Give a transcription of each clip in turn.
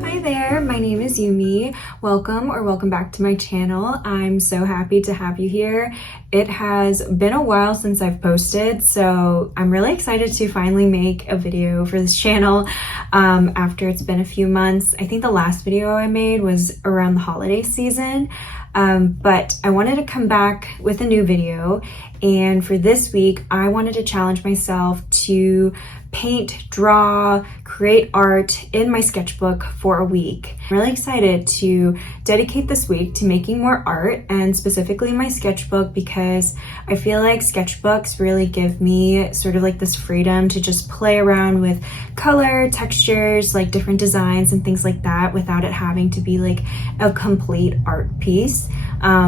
Hi there, my name is Yumi. Welcome back to my channel. I'm so happy to have you here. It has been a while since I've posted, so I'm really excited to finally make a video for this channel after it's been a few months. I think the last video I made was around the holiday season, but I wanted to come back with a new video, and for this week I wanted to challenge myself to paint, draw, create art in my sketchbook for a week. I'm really excited to dedicate this week to making more art, and specifically my sketchbook, because I feel like sketchbooks really give me sort of like this freedom to just play around with color, textures, like different designs and things like that without it having to be like a complete art piece.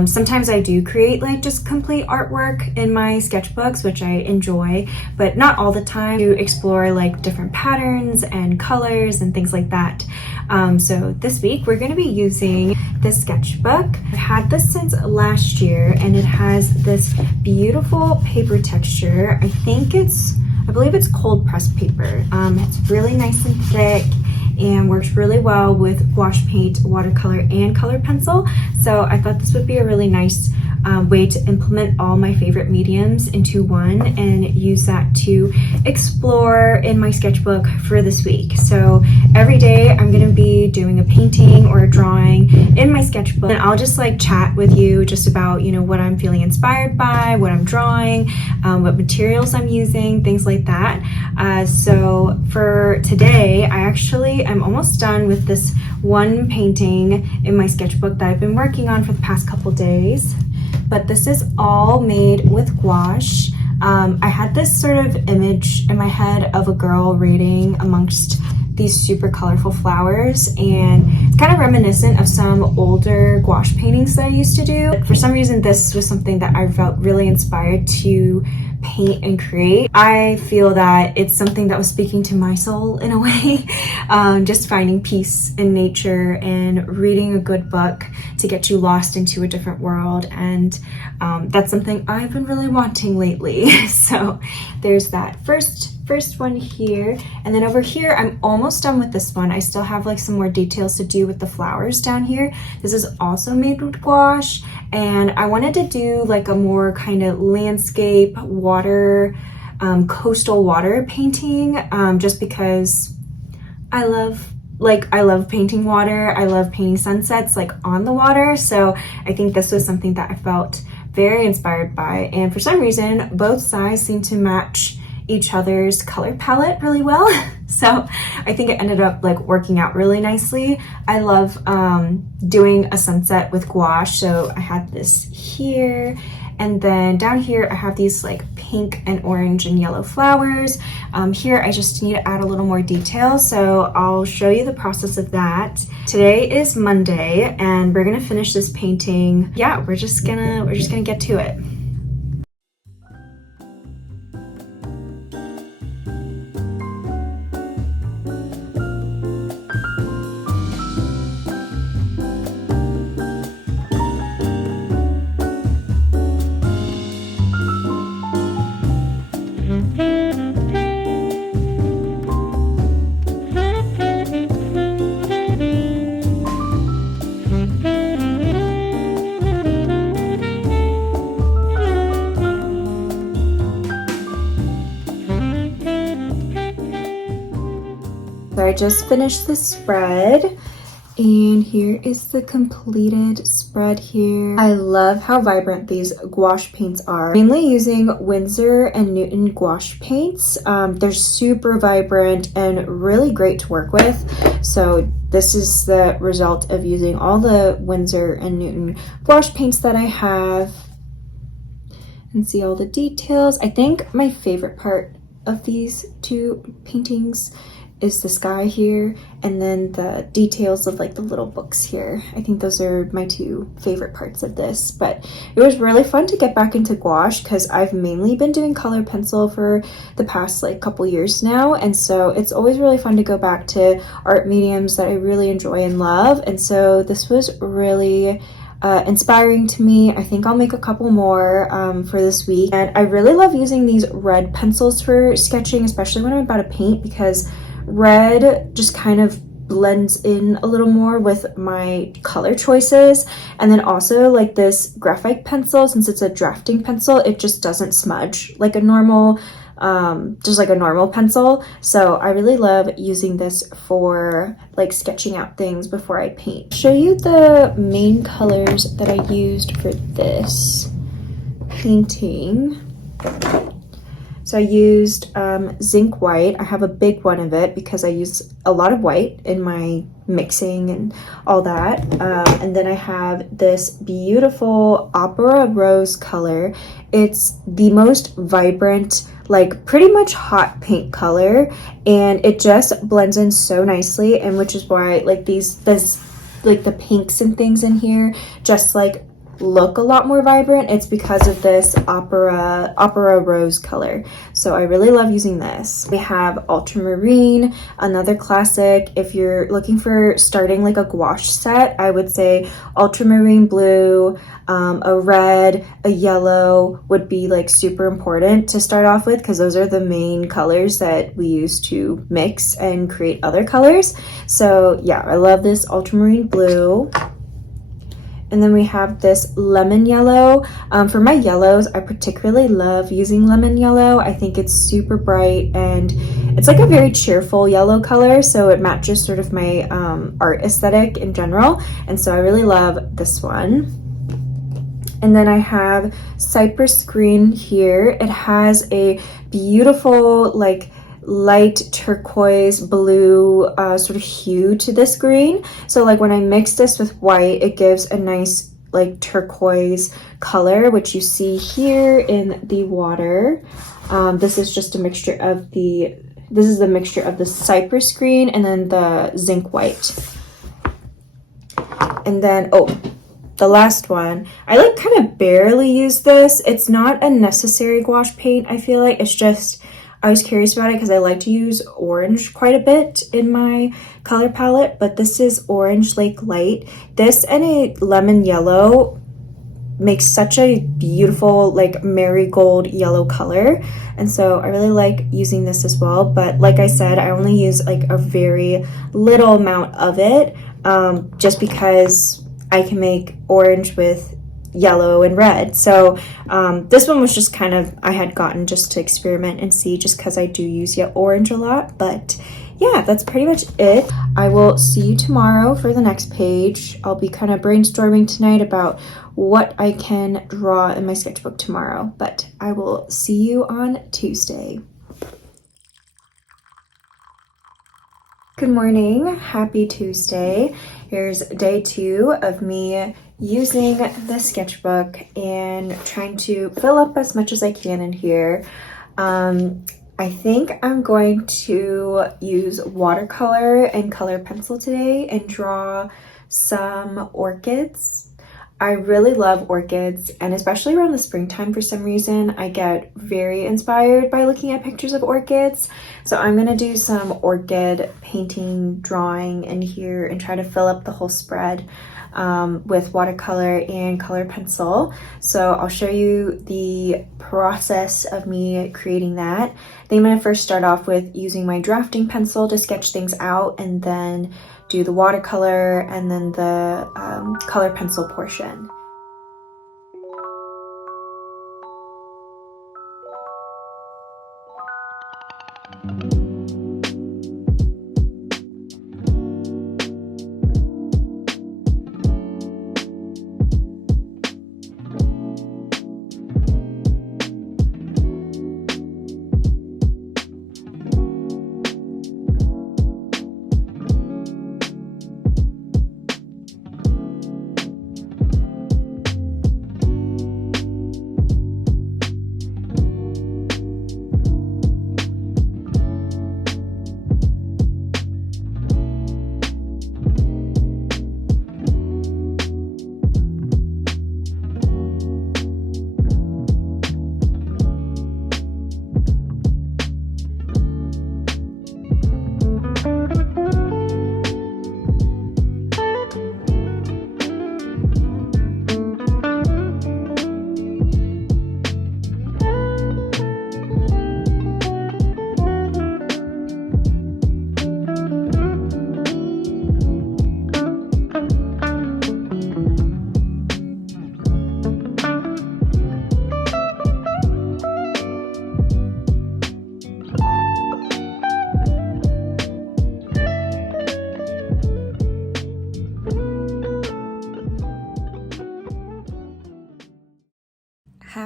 Sometimes I do create like just complete artwork in my sketchbooks, which I enjoy, but not all the time, to explore like different patterns and colors and things like that. So this week we're going to be using this sketchbook. I've had this since last year, and it has this beautiful paper texture. I believe it's cold pressed paper. It's really nice and thick and works really well with gouache paint, watercolor, and color pencil. So I thought this would be a really nice way to implement all my favorite mediums into one and use that to explore in my sketchbook for this week. So every day I'm going to be doing a painting or a drawing in my sketchbook, and I'll just like chat with you just about, you know, what I'm feeling inspired by, what I'm drawing, what materials I'm using, things like that. So for today, I'm almost done with this one painting in my sketchbook that I've been working on for the past couple days. But this is all made with gouache. I had this sort of image in my head of a girl reading amongst these super colorful flowers, and it's kind of reminiscent of some older gouache paintings that I used to do. For some reason, this was something that I felt really inspired to paint and create. I feel that it's something that was speaking to my soul in a way. Just finding peace in nature and reading a good book to get you lost into a different world, and that's something I've been really wanting lately. So there's that first one here, and then over here I'm almost done with this one. I still have like some more details to do with the flowers down here. This is also made with gouache, and I wanted to do like a more kind of landscape water, coastal water painting, just because I love painting water. I love painting sunsets like on the water. So I think this was something that I felt very inspired by, and for some reason both sides seem to match each other's color palette really well. So I think it ended up like working out really nicely. I love doing a sunset with gouache, so I had this here, and then down here I have these like pink and orange and yellow flowers. Here I just need to add a little more detail, so I'll show you the process of that. Today is Monday, and we're gonna finish this painting. Yeah, we're just gonna get to it. So I just finished the spread, and here is the completed spread here. I love how vibrant these gouache paints are. Mainly using Winsor & Newton gouache paints. They're super vibrant and really great to work with. So this is the result of using all the Winsor & Newton gouache paints that I have. And see all the details. I think my favorite part of these two paintings is the sky here, and then the details of like the little books here. I think those are my two favorite parts of this. But it was really fun to get back into gouache because I've mainly been doing color pencil for the past like couple years now, and so it's always really fun to go back to art mediums that I really enjoy and love. And so this was really inspiring to me. I think I'll make a couple more for this week. And I really love using these red pencils for sketching, especially when I'm about to paint, because red just kind of blends in a little more with my color choices. And then also like this graphite pencil, since it's a drafting pencil, it just doesn't smudge like a normal just like a normal pencil. So I really love using this for like sketching out things before I paint. Show you the main colors that I used for this painting. So I used zinc white. I have a big one of it because I use a lot of white in my mixing and all that. And then I have this beautiful opera rose color. It's the most vibrant, like pretty much hot pink color, and it just blends in so nicely, and which is why like like the pinks and things in here just like look a lot more vibrant. It's because of this opera rose color. So I really love using this. We have ultramarine, another classic. If you're looking for starting like a gouache set, I would say ultramarine blue, a red, a yellow would be like super important to start off with, because those are the main colors that we use to mix and create other colors. So yeah, I love this ultramarine blue. And then we have this lemon yellow. For my yellows, I particularly love using lemon yellow. I think it's super bright and it's like a very cheerful yellow color, so it matches sort of my art aesthetic in general. And so I really love this one. And then I have cypress green here. It has a beautiful like light turquoise blue sort of hue to this green. So like when I mix this with white, it gives a nice like turquoise color, which you see here in the water. This is just a mixture of the mixture of the cypress green and then the zinc white. And then the last one, I like kind of barely use this. It's not a necessary gouache paint, I feel like. It's just I was curious about it because I like to use orange quite a bit in my color palette, but this is Orange Lake Light. This and a lemon yellow makes such a beautiful like marigold yellow color, and so I really like using this as well. But like I said, I only use like a very little amount of it, just because I can make orange with yellow and red. So this one was just kind of, I had gotten just to experiment and see, just because I do use orange a lot. But yeah, that's pretty much it. I will see you tomorrow for the next page. I'll be kind of brainstorming tonight about what I can draw in my sketchbook tomorrow, but I will see you on Tuesday. Good morning, happy Tuesday. Here's day 2 of me using the sketchbook and trying to fill up as much as I can in here. I think I'm going to use watercolor and color pencil today and draw some orchids. I really love orchids, and especially around the springtime for some reason, I get very inspired by looking at pictures of orchids. So I'm gonna do some orchid painting, drawing in here and try to fill up the whole spread with watercolor and color pencil. So I'll show you the process of me creating that. I think I'm gonna first start off with using my drafting pencil to sketch things out, and then do the watercolor and then the color pencil portion.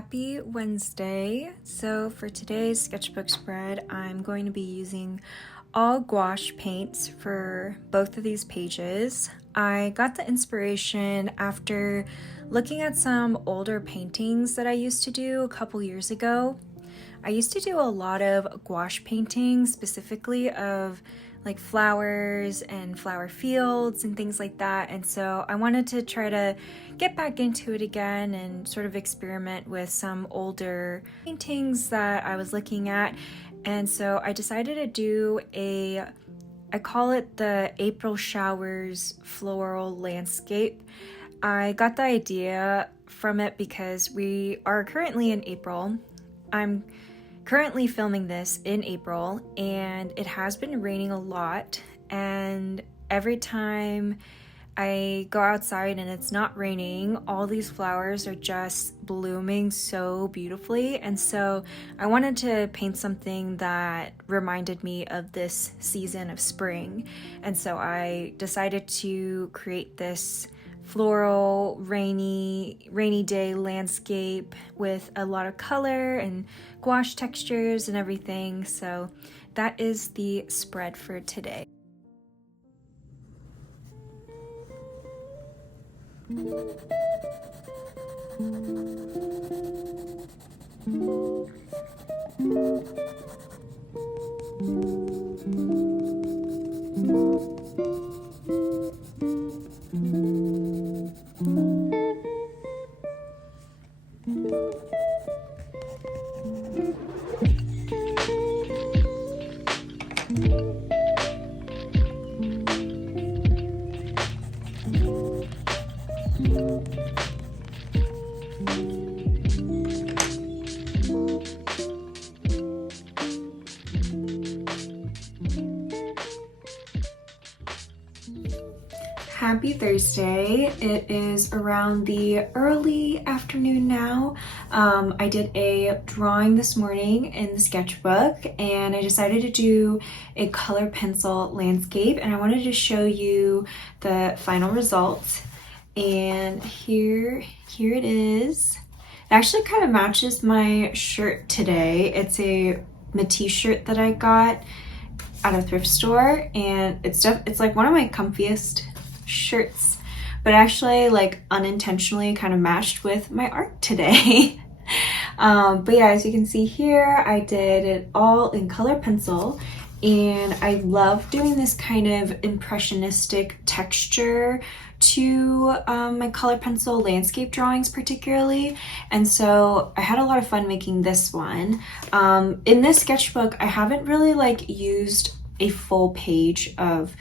Happy Wednesday. So for today's sketchbook spread, I'm going to be using all gouache paints for both of these pages. I got the inspiration after looking at some older paintings that I used to do a couple years ago. I used to do a lot of gouache painting, specifically of like flowers and flower fields and things like that, and so I wanted to try to get back into it again and sort of experiment with some older paintings that I was looking at. And so I decided to do I call it the April Showers Floral Landscape. I got the idea from it because we are currently in April. I'm currently filming this in April, and it has been raining a lot, and every time I go outside and it's not raining, all these flowers are just blooming so beautifully. And so I wanted to paint something that reminded me of this season of spring, and so I decided to create this floral rainy day landscape with a lot of color and gouache textures and everything. So that is the spread for today. Happy Thursday. It is around the early afternoon now. I did a drawing this morning in the sketchbook, and I decided to do a color pencil landscape, and I wanted to show you the final result. And here it is. It actually kind of matches my shirt today. It's a Matisse shirt that I got at a thrift store, and it's like one of my comfiest shirts, but actually like unintentionally kind of matched with my art today. But yeah, as you can see here, I did it all in color pencil, and I love doing this kind of impressionistic texture to my color pencil landscape drawings particularly, and so I had a lot of fun making this one. In this sketchbook, I haven't really like used a full page of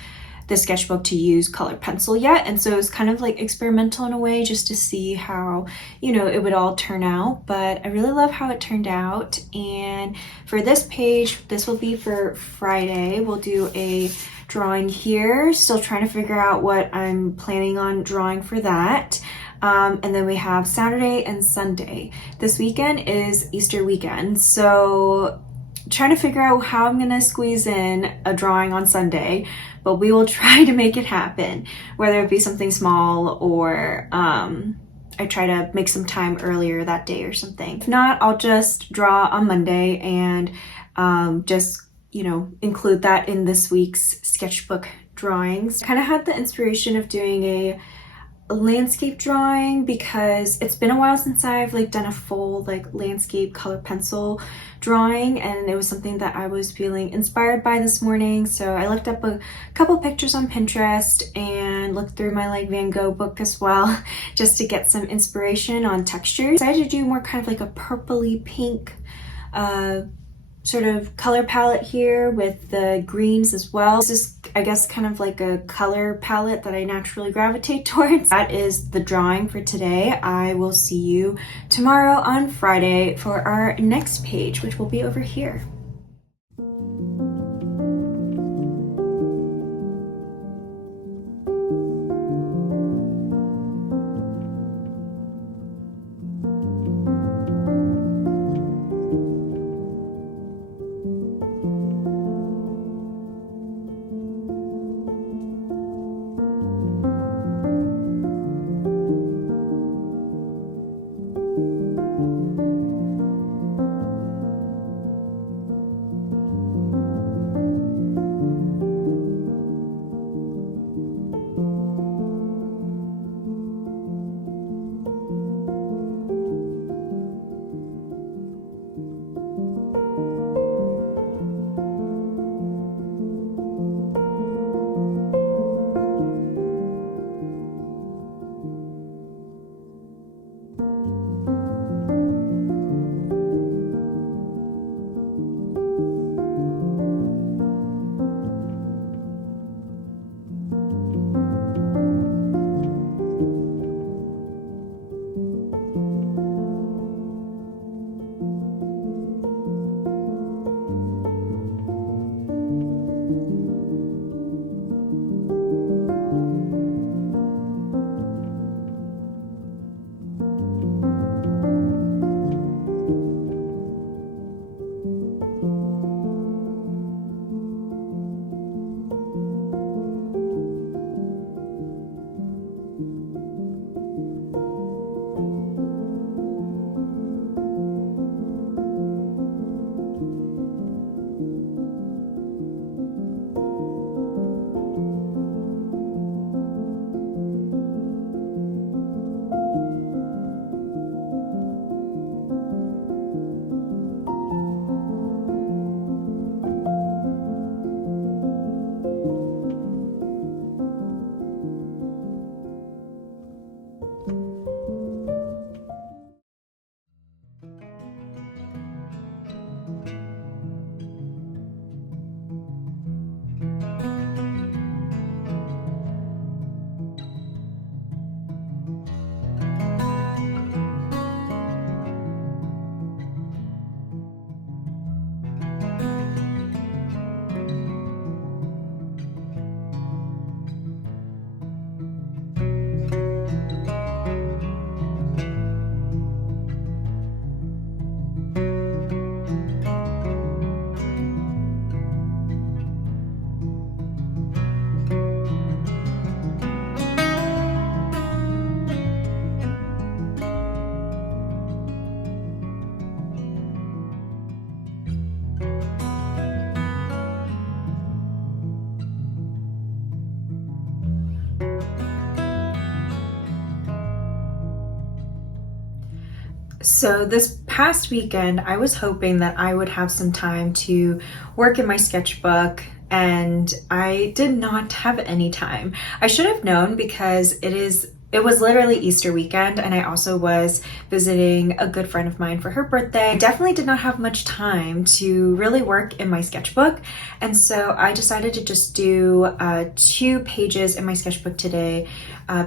the sketchbook to use color pencil yet, and so it was kind of like experimental in a way, just to see how, you know, it would all turn out. But I really love how it turned out. And for this page, this will be for Friday, we'll do a drawing here. Still trying to figure out what I'm planning on drawing for that. And then we have Saturday and Sunday. This weekend is Easter weekend, so trying to figure out how I'm gonna squeeze in a drawing on Sunday, but we will try to make it happen, whether it be something small or I try to make some time earlier that day or something. If not, I'll just draw on Monday and just, you know, include that in this week's sketchbook drawings. Kind of had the inspiration of doing a landscape drawing because it's been a while since I've like done a full like landscape color pencil drawing, and it was something that I was feeling inspired by this morning. So I looked up a couple pictures on Pinterest and looked through my like Van Gogh book as well just to get some inspiration on textures. I decided to do more kind of like a purpley pink sort of color palette here with the greens as well. This is, I guess, kind of like a color palette that I naturally gravitate towards. That is the drawing for today. I will see you tomorrow on Friday for our next page, which will be over here. So this past weekend, I was hoping that I would have some time to work in my sketchbook, and I did not have any time. I should have known because it was literally Easter weekend, and I also was visiting a good friend of mine for her birthday. I definitely did not have much time to really work in my sketchbook, and so I decided to just do 2 pages in my sketchbook today,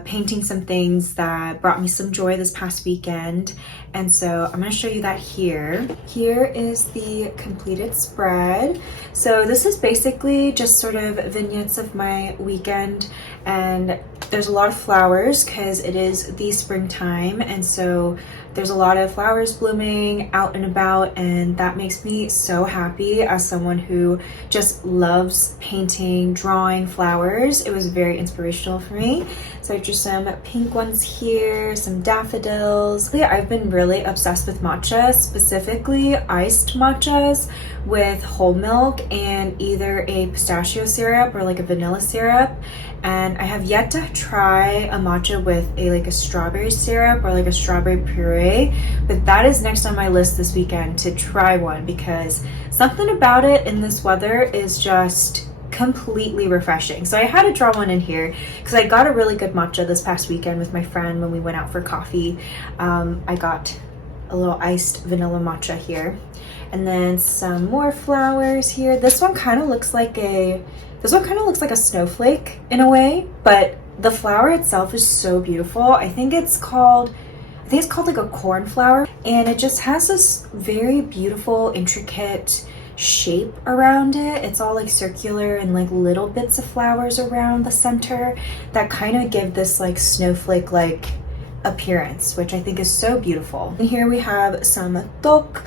painting some things that brought me some joy this past weekend. And so I'm going to show you that here. Here is the completed spread. So this is basically just sort of vignettes of my weekend, and there's a lot of flowers because it is the springtime, and so there's a lot of flowers blooming out and about, and that makes me so happy as someone who just loves painting, drawing flowers. It was very inspirational for me. So just some pink ones here, some daffodils. Yeah, I've been really obsessed with matcha, specifically iced matchas with whole milk and either a pistachio syrup or like a vanilla syrup. And I have yet to try a matcha with a strawberry syrup or like a strawberry puree, but that is next on my list this weekend to try one, because something about it in this weather is just completely refreshing. So I had to draw one in here because I got a really good matcha this past weekend with my friend when we went out for coffee. I got a little iced vanilla matcha here, and then some more flowers here. This one kind of looks like a snowflake in a way, but the flower itself is so beautiful. I think it's called like a cornflower, and it just has this very beautiful, intricate shape around it. It's all like circular and like little bits of flowers around the center that kind of give this like snowflake like appearance, which I think is so beautiful. And here we have some tok.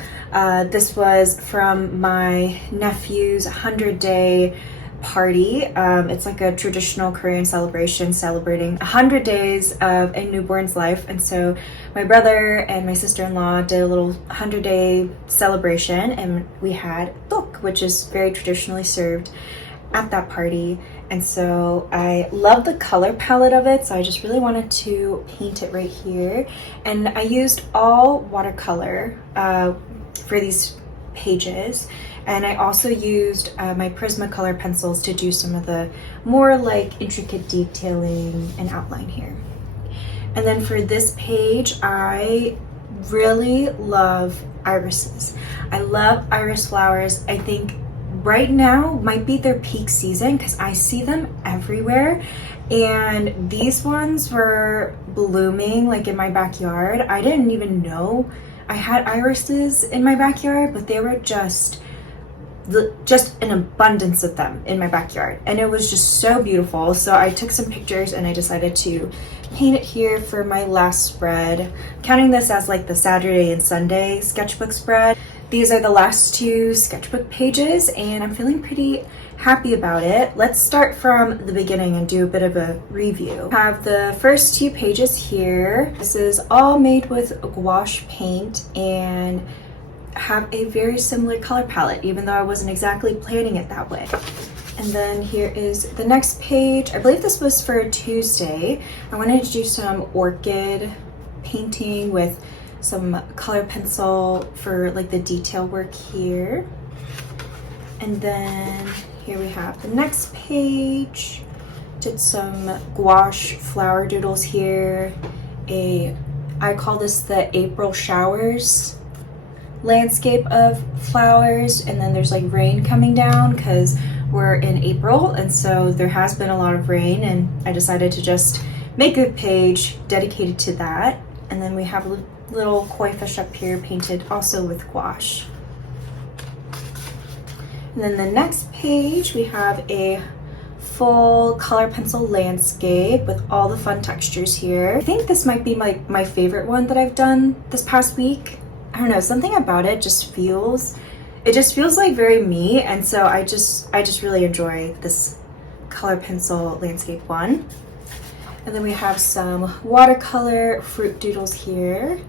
This was from my nephew's 100-day party. It's like a traditional Korean celebration celebrating 100 days of a newborn's life, and so my brother and my sister-in-law did a little 100-day celebration, and we had tok, which is very traditionally served at that party. And so I love the color palette of it, so I just really wanted to paint it right here, and I used all watercolor for these pages. And I also used my Prismacolor pencils to do some of the more like intricate detailing and outline here. And then for this page, I really love irises. I love iris flowers. I think right now might be their peak season because I see them everywhere. And these ones were blooming like in my backyard. I didn't even know I had irises in my backyard, but they were just an abundance of them in my backyard, and it was just so beautiful. So I took some pictures and I decided to paint it here for my last spread, counting this as like the Saturday and Sunday sketchbook spread. These are the last 2 sketchbook pages, and I'm feeling pretty happy about it. Let's start from the beginning and do a bit of a review. I have the first 2 pages here. This is all made with gouache paint and have a very similar color palette, even though I wasn't exactly planning it that way. And then here is the next page. I believe this was for Tuesday. I wanted to do some orchid painting with some color pencil for like the detail work here. And then here we have the next page. Did some gouache flower doodles here. I call this the April showers landscape of flowers, and then there's like rain coming down because we're in April, and so there has been a lot of rain, and I decided to just make a page dedicated to that. And then we have a little koi fish up here painted also with gouache. And then the next page we have a full color pencil landscape with all the fun textures here. I think this might be my favorite one that I've done this past week. I don't know, something about it just feels like very me, and so I just really enjoy this color pencil landscape one. And then we have some watercolor fruit doodles here.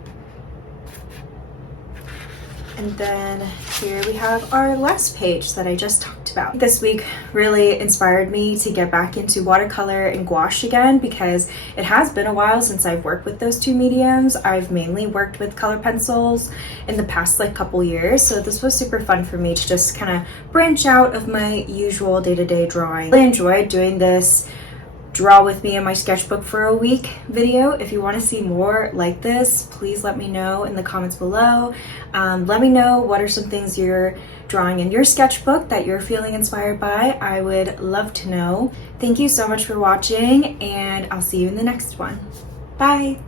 And then here we have our last page that I just talked about. This week really inspired me to get back into watercolor and gouache again because it has been a while since I've worked with those two mediums. I've mainly worked with color pencils in the past like couple years, so this was super fun for me to just kind of branch out of my usual day-to-day drawing. I really enjoyed doing this draw with me in my sketchbook for a week video. If you want to see more like this, please let me know in the comments below. Let me know what are some things you're drawing in your sketchbook that you're feeling inspired by. I would love to know. Thank you so much for watching, and I'll see you in the next one. Bye!